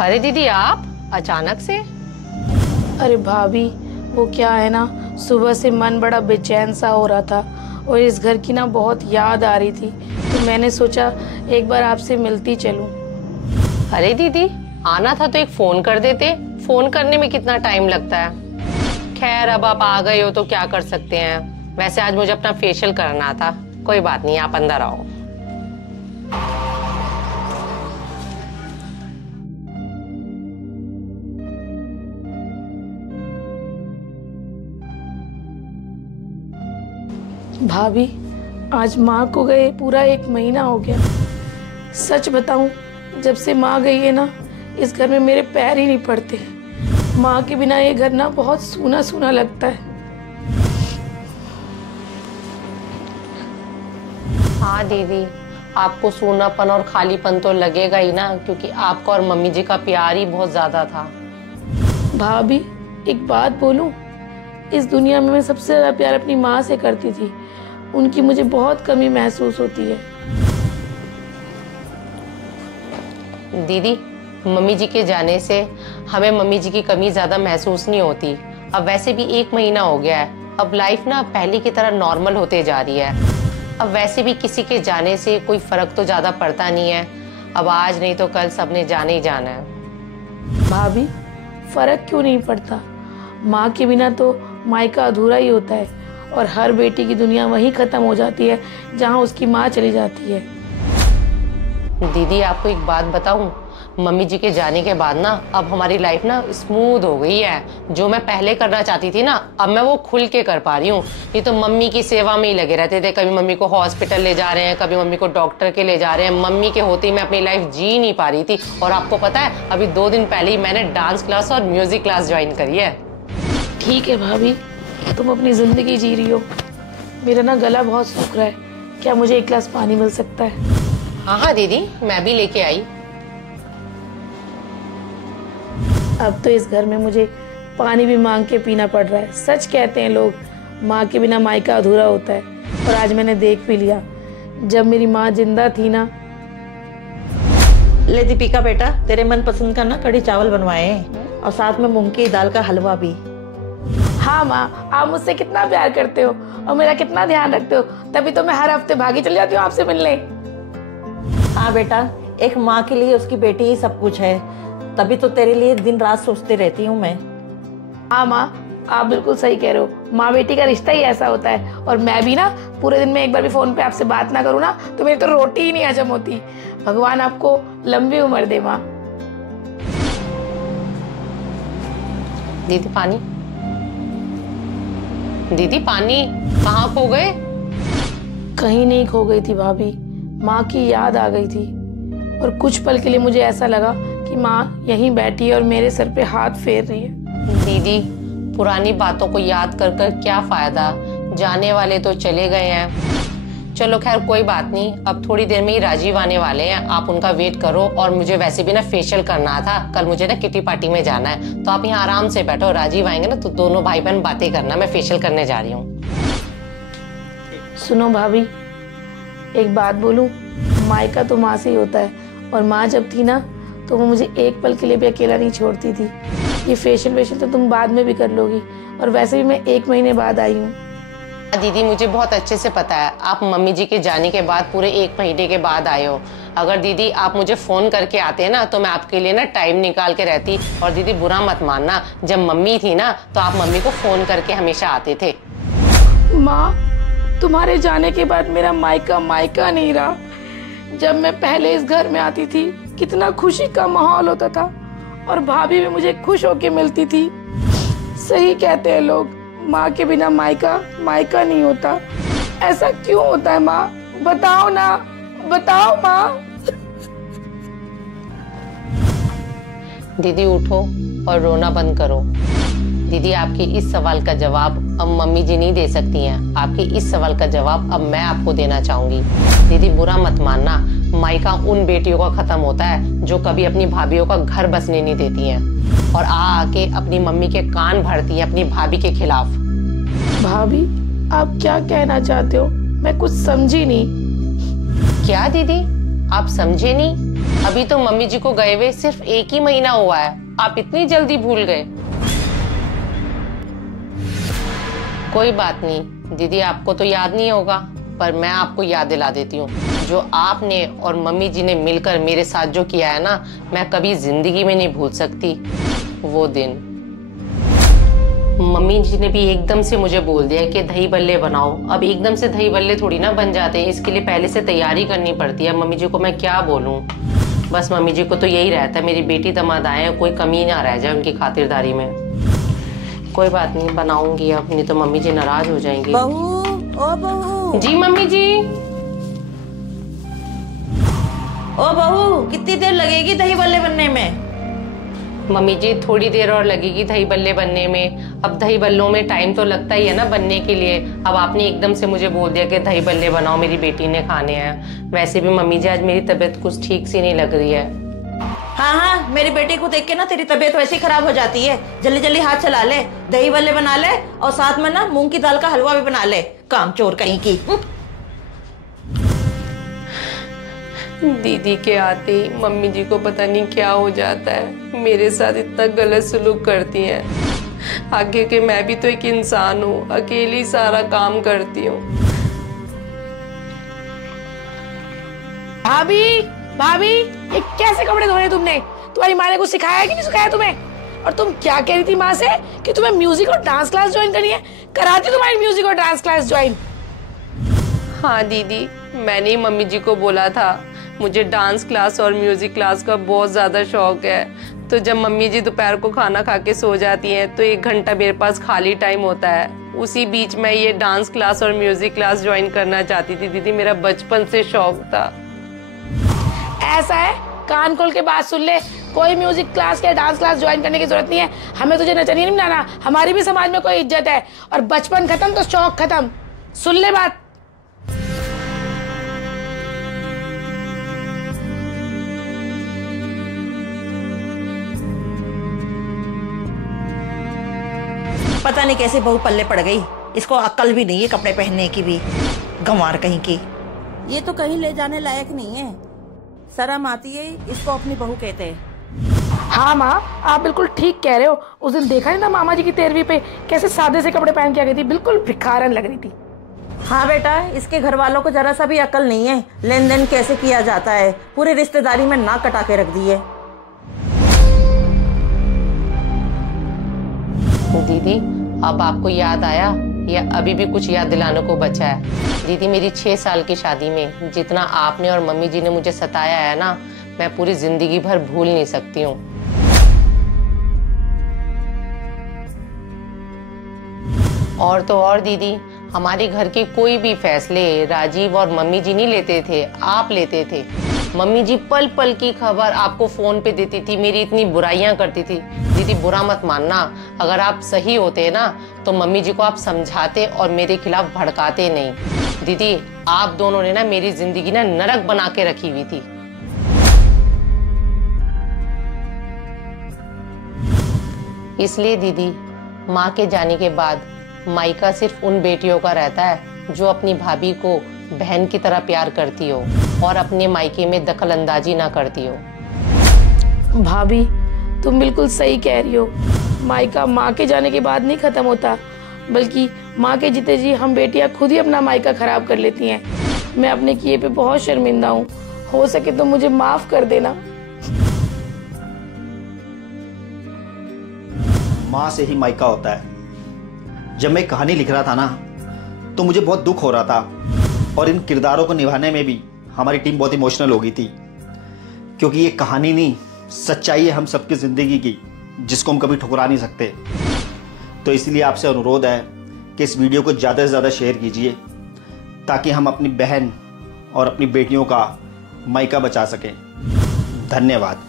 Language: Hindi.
अरे दीदी आप अचानक से? अरे भाभी, वो क्या है ना, सुबह से मन बड़ा बेचैन सा हो रहा था और इस घर की ना बहुत याद आ रही थी, तो मैंने सोचा एक बार आपसे मिलती चलूं। अरे दीदी आना था तो एक फोन कर देते, फोन करने में कितना टाइम लगता है। खैर अब आप आ गए हो तो क्या कर सकते हैं। वैसे आज मुझे अपना फेशियल करना था। कोई बात नहीं, आप अंदर आओ। भाभी, आज माँ को गए पूरा 1 महीना हो गया। सच बताऊं, जब से माँ गई है ना, इस घर में मेरे पैर ही नहीं पड़ते। माँ के बिना ये घर ना बहुत सूना सूना लगता है। हाँ दीदी, आपको सूनापन और खालीपन तो लगेगा ही ना, क्योंकि आपका और मम्मी जी का प्यार ही बहुत ज्यादा था। भाभी, एक बात बोलूं, इस दुनिया में मैं सबसे ज्यादा प्यार अपनी माँ से करती थी। उनकी मुझे बहुत कमी महसूस होती है। दीदी मम्मी जी के जाने से हमें मम्मी जी की कमी ज्यादा महसूस नहीं होती। अब वैसे भी 1 महीना हो गया है। अब लाइफ ना पहले की तरह नॉर्मल होते जा रही है। अब वैसे भी किसी के जाने से कोई फर्क तो ज्यादा पड़ता नहीं है। अब आज नहीं तो कल सबने जाने ही जाना है। भाभी, फर्क क्यों नहीं पड़ता? माँ के बिना तो मायका अधूरा ही होता है और हर बेटी की दुनिया वहीं खत्म हो जाती है जहाँ उसकी माँ चली जाती है। दीदी आपको एक बात बताऊं, मम्मी जी के जाने के बाद ना अब हमारी लाइफ ना स्मूथ हो गई है। जो मैं पहले करना चाहती थी ना, अब मैं वो खुल के कर पा रही हूँ। ये तो मम्मी की सेवा में ही लगे रहते थे। कभी मम्मी को हॉस्पिटल ले जा रहे हैं, कभी मम्मी को डॉक्टर के ले जा रहे हैं। मम्मी के होते ही मैं अपनी लाइफ जी नहीं पा रही थी। और आपको पता है, अभी 2 दिन पहले ही मैंने डांस क्लास और म्यूजिक क्लास ज्वाइन करी है। ठीक है भाभी, तुम अपनी जिंदगी जी रही हो। मेरा ना गला बहुत सूख रहा है, क्या मुझे 1 गिलास पानी मिल सकता है? हाँ हाँ दीदी, मैं भी लेके आई। अब तो इस घर में मुझे पानी भी मांग के पीना पड़ रहा है। सच कहते हैं लोग, माँ के बिना मायका अधूरा होता है। और आज मैंने देख भी लिया, जब मेरी माँ जिंदा थी ना। ले दीपिका बेटा, तेरे मन पसंद का ना कढ़ी चावल बनवाए हैं और साथ में मूंग की दाल का हलवा भी। हाँ माँ, आप मुझसे कितना प्यार करते हो और मेरा कितना ध्यान रखते हो, तभी तो मैं हर हफ्ते भागी चली जाती हूँ आपसे मिलने। हाँ बेटा, एक माँ के लिए उसकी बेटी ही सब कुछ है, तभी तो तेरे लिए दिन रात सोचती रहती हूँ मैं। हाँ माँ, आप बिल्कुल सही कह रहे हो। माँ बेटी का रिश्ता ही ऐसा होता है। और मैं भी ना पूरे दिन में एक बार भी फोन पे आपसे बात ना करूँ ना, तो मेरी तो रोटी ही नहीं हजम होती। भगवान आपको लंबी उम्र दे माँ। दीदी पानी। दीदी पानी कहाँ खो गए? कहीं नहीं खो गई थी भाभी, माँ की याद आ गई थी। और कुछ पल के लिए मुझे ऐसा लगा कि माँ यहीं बैठी है और मेरे सर पे हाथ फेर रही है। दीदी पुरानी बातों को याद कर कर क्या फायदा, जाने वाले तो चले गए हैं। चलो खैर कोई बात नहीं, अब थोड़ी देर में ही राजीव आने वाले हैं, आप उनका वेट करो। और मुझे वैसे भी ना फेशियल करना था, कल मुझे ना किटी पार्टी में जाना है, तो आप यहाँ आराम से बैठो। राजीव आएंगे ना तो दोनों भाई बहन बातें करना, मैं फेशियल करने जा रही हूँ। सुनो भाभी, एक बात बोलूं, मायका तो माँ से ही होता है। और माँ जब थी ना, तो वो मुझे एक पल के लिए भी अकेला नहीं छोड़ती थी। ये फेशियल तो तुम बाद में भी कर लोगी, और वैसे भी मैं 1 महीने बाद आई हूँ। दीदी मुझे बहुत अच्छे से पता है, आप मम्मी जी के जाने के बाद पूरे 1 महीने के बाद आए हो। अगर दीदी आप मुझे फोन करके आते हैं ना, तो मैं आपके लिए ना टाइम निकाल के रहती। और दीदी बुरा मत मानना, जब मम्मी थी ना तो आप मम्मी को फोन करके हमेशा आते थे। माँ, तुम्हारे जाने के बाद मेरा मायका मायका नहीं रहा। जब मैं पहले इस घर में आती थी, कितना खुशी का माहौल होता था और भाभी भी मुझे खुश होके मिलती थी। सही कहते हैं लोग, माँ के बिना मायका मायका नहीं होता। ऐसा क्यों होता है माँ? बताओ ना, बताओ माँ। दीदी उठो और रोना बंद करो। दीदी आपके इस सवाल का जवाब अब मम्मी जी नहीं दे सकती हैं। आपके इस सवाल का जवाब अब मैं आपको देना चाहूंगी। दीदी बुरा मत मानना, मायका उन बेटियों का खत्म होता है जो कभी अपनी भाभीियों का घर बसने नहीं देती हैं और आके अपनी मम्मी के कान भरती हैं अपनी भाभी के खिलाफ। भाभी, आप क्या कहना चाहते हो? मैं कुछ समझी नहीं। क्या दीदी, आप समझे नहीं, अभी तो मम्मी जी को गए हुए सिर्फ 1 ही महीना हुआ है, आप इतनी जल्दी भूल गए। कोई बात नहीं दीदी, आपको तो याद नहीं होगा, पर मैं आपको याद दिला देती हूँ। जो आपने और मम्मी जी ने मिलकर मेरे साथ जो किया है ना, मैं कभी जिंदगी में नहीं भूल सकती वो दिन। मम्मी जी ने भी एकदम से मुझे बोल दिया कि दही बल्ले बनाओ। अब एकदम से दही बल्ले थोड़ी ना बन जाते हैं, इसके लिए पहले से तैयारी करनी पड़ती है। मम्मी जी को मैं क्या बोलूं, बस मम्मी जी को तो यही रहता है मेरी बेटी दामाद आए हैं, कोई कमी ना रह जाए उनकी खातिरदारी में। कोई बात नहीं, बनाऊंगी अब, नहीं तो मम्मी जी नाराज हो जाएंगी। बहू, ओ बहू। जी मम्मी जी। ओ बहू, कितनी देर लगेगी दही बल्ले बनने में? मम्मी जी थोड़ी देर और लगेगी दही बल्ले बनने में। अब दही बल्लों में टाइम तो लगता ही है ना बनने के लिए। अब आपने एकदम से मुझे बोल दिया कि दही बल्ले बनाओ, मेरी बेटी ने खाने हैं। वैसे भी मम्मी जी आज मेरी तबीयत कुछ ठीक सी नहीं लग रही है। हाँ हाँ, मेरी बेटी को देख के ना तेरी तबीयत वैसे ही खराब हो जाती है। जल्दी जल्दी हाथ चला ले, दही बल्ले बना ले और साथ में ना मूंग की दाल का हलवा भी बना ले। काम चोर कहीं की। दीदी के आते ही मम्मी जी को पता नहीं क्या हो जाता है, मेरे साथ इतना गलत सलूक करती हैं। आगे के मैं भी तो एक इंसान हूँ, अकेली सारा काम करती हूँ। भाभी भाभी, ये कैसे कपड़े धोने तुमने? तुम्हारी माँ ने कुछ सिखाया कि नहीं सिखाया तुम्हें? और तुम क्या कह रही थी माँ से कि तुम्हें म्यूजिक और डांस क्लास ज्वाइन करनी है? कराती तुम्हारी म्यूजिक और डांस क्लास ज्वाइन? हाँ दीदी, मैंने ही मम्मी जी को बोला था मुझे डांस क्लास और म्यूजिक क्लास का बहुत ज़्यादा शौक है। तो जब मम्मी जी दोपहर को खाना खा के सो जाती हैं तो 1 घंटा मेरे पास खाली टाइम होता है, उसी बीच मैं ये डांस क्लास और म्यूजिक क्लास ज्वाइन करना चाहती थी। दीदी मेरा बचपन से शौक था। ऐसा है, कान खोल के बात सुन ले, कोई म्यूजिक क्लास या डांस क्लास ज्वाइन करने की जरूरत नहीं है। हमें तुझे नचनिया नहीं बनाना, हमारी भी समाज में कोई इज्जत है। और बचपन खत्म तो शौक खत्म। सुन ले बात। पता नहीं कैसे बहू पल्ले पड़ गई, इसको अक्ल भी नहीं है कपड़े पहनने की भी, गंवार कहीं की। ये तो कहीं ले जाने लायक नहीं है, शर्म आती है इसको अपनी बहू कहते हैं। हाँ माँ, आप बिल्कुल ठीक कह रहे हो। उस दिन देखा नहीं था मामा जी की 13वीं पे कैसे सादे से कपड़े पहन के आ गई थी, बिल्कुल भिखारन लग रही थी। हाँ बेटा, इसके घर वालों को जरा सा भी अकल नहीं है, लेन देन कैसे किया जाता है, पूरी रिश्तेदारी में नाक कटा के रख दी है। दीदी अब आपको याद आया या अभी भी कुछ याद दिलाने को बचा है? दीदी मेरी 6 साल की शादी में जितना आपने और मम्मी जी ने मुझे सताया है ना, मैं पूरी जिंदगी भर भूल नहीं सकती हूँ। और तो और दीदी, हमारे घर के कोई भी फैसले राजीव और मम्मी जी नहीं लेते थे, आप लेते थे। मम्मी जी पल पल की खबर आपको फोन पे देती थी, मेरी इतनी बुराइयां करती थी। दीदी बुरा मत मानना, अगर आप सही होते ना तो मम्मी जी को आप समझाते और मेरे खिलाफ भड़काते नहीं। दीदी आप दोनों ने ना मेरी जिंदगी ना नरक बना के रखी हुई थी। इसलिए दीदी माँ के जाने के बाद मायका सिर्फ उन बेटियों का रहता है जो अपनी भाभी को बहन की तरह प्यार करती हो और अपने मायके में दखल अंदाजी ना करती हो। भाभी तुम बिल्कुल सही कह रही हो, मायका माँ के जाने के बाद नहीं खत्म होता, बल्कि माँ के जीते जी हम बेटियां खुद ही अपना मायका खराब कर लेती हैं। मैं अपने किए पे बहुत शर्मिंदा हूँ, हो सके तो मुझे माफ कर देना। माँ से ही मायका होता है। जब मैं कहानी लिख रहा था ना तो मुझे बहुत दुख हो रहा था और इन किरदारों को निभाने में भी हमारी टीम बहुत इमोशनल हो गई थी, क्योंकि ये कहानी नहीं सच्चाई है हम सबकी ज़िंदगी की, जिसको हम कभी ठुकरा नहीं सकते। तो इसलिए आपसे अनुरोध है कि इस वीडियो को ज़्यादा से ज़्यादा शेयर कीजिए ताकि हम अपनी बहन और अपनी बेटियों का मायका बचा सकें। धन्यवाद।